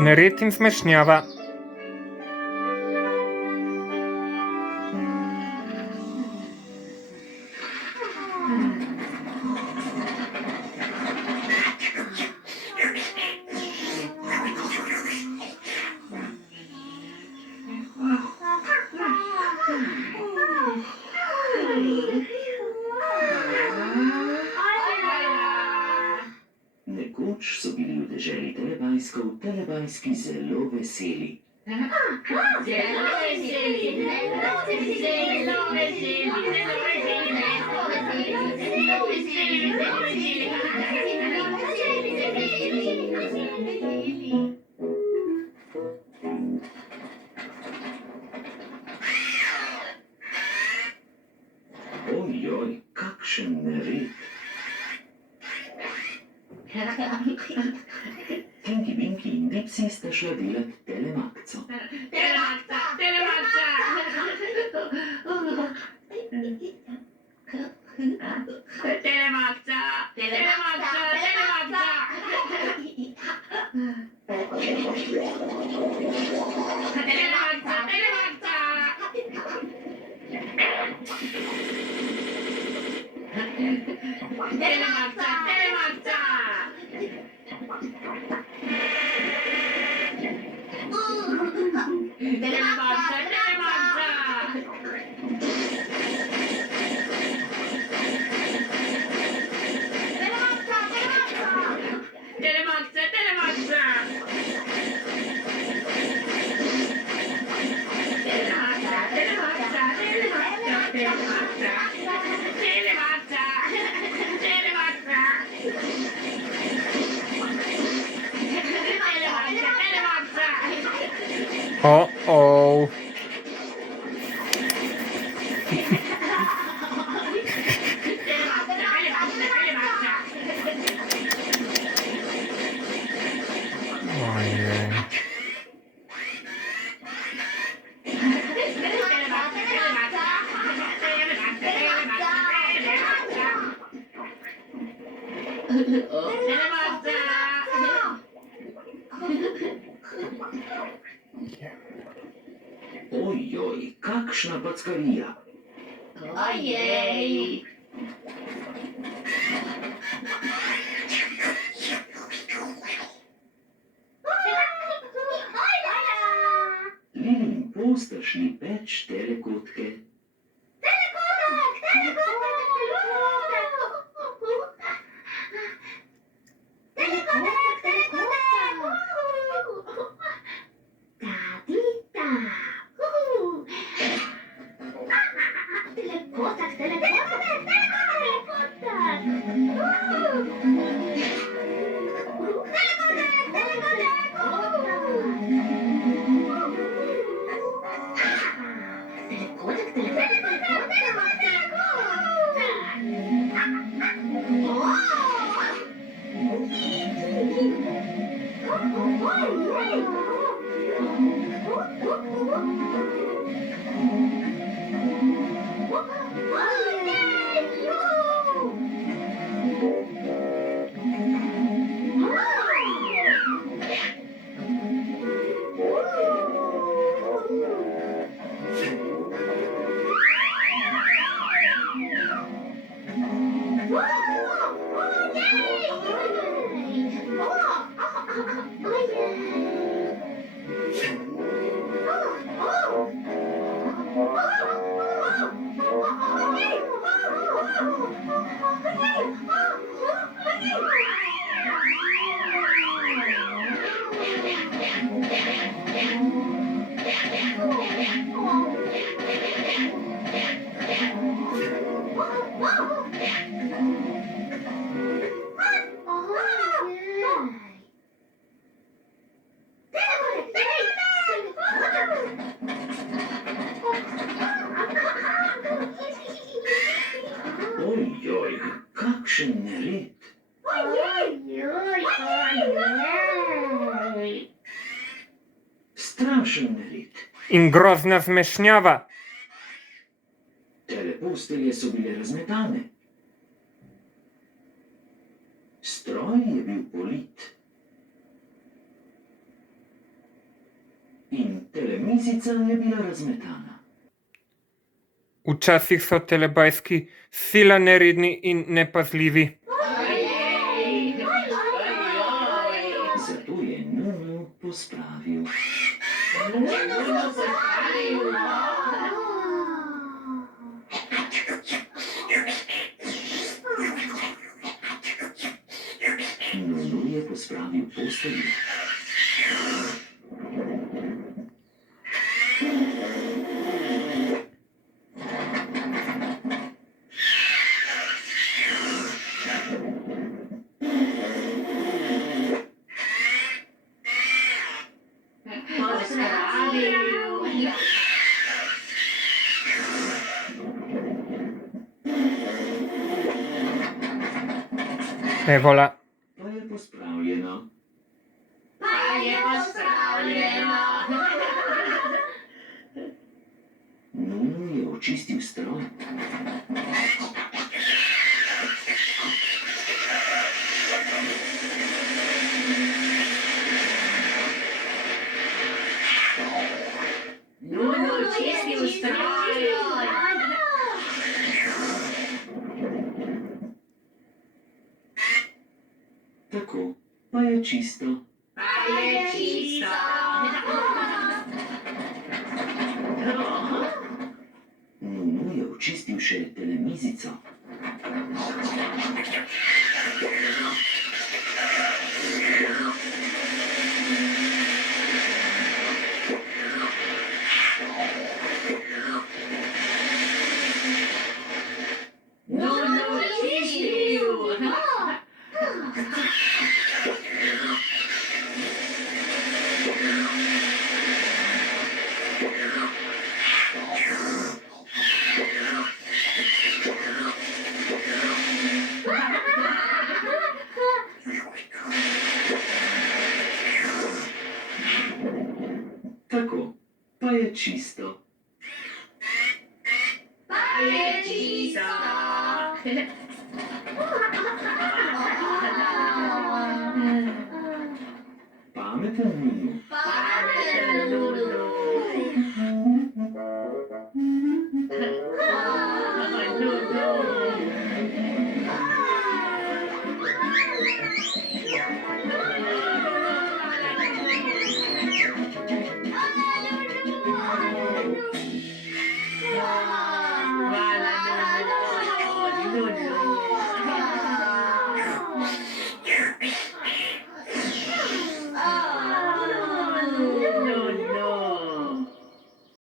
Nered in zmešnjava. Nekoč so bili v deželi Telebajskov telebajski zelo veseli. Ojoj, kakšen nered! Tinky Winky in Dipsy sta šla delat telemakco. Uh-oh. Ojej. Ojoj, kakšna packarija! Ojej! Lili in Po sta šli peč telekotke. Ojoj, kakšen nered! Strašen nered! In grozna zmešnjava. postelje so bile razmetane. Stroj je bil polit. In telemizica je bila razmetana. Včasih so telebajski sila neredni in nepazljivi. Zato je Nunu pospravil. Nunu je pospravil posteljo. Evola. Pa je pospravljeno. Nunu je očistil stroj. Tako, pa je čisto. Nunu je očistil še telemizico. Tako, pa je čisto. Pameten Nunu.